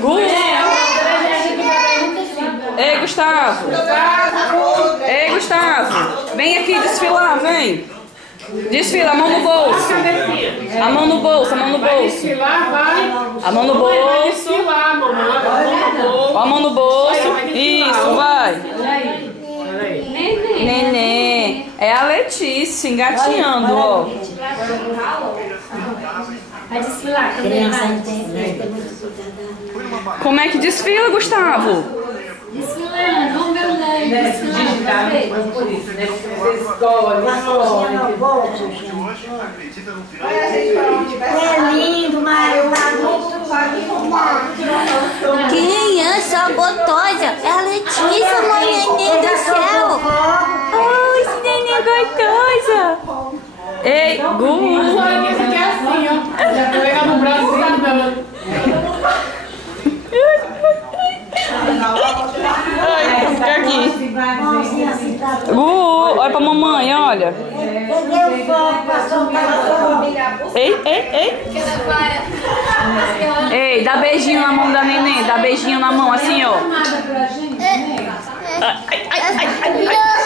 Gu. Ei, Gustavo. Ei, Gustavo. Vem aqui desfilar, vem. Desfila, a mão no bolso. A mão no bolso, a mão no bolso. A mão no bolso. A mão no bolso. Isso, vai. Nenê. É a Letícia engatinhando, ó. Vai desfilar também, vai. Como é que desfila, Gustavo? Desfilando, vamos ver o Ney. Desfilando, por isso, né? Vocês escolhem. É lindo, mas criança gostosa. É a Letícia, mãe neném do céu. Ai, esse neném gostosa. Ei, Gu. Esse aqui é assim, ó. Já pega no braço e tá dando. Ai, fica aqui. Gu, olha pra mamãe, olha. Ei, ei, ei. Ei, dá beijinho na mão da neném. Dá beijinho na mão, assim, ó. Ai, ai, ai, ai.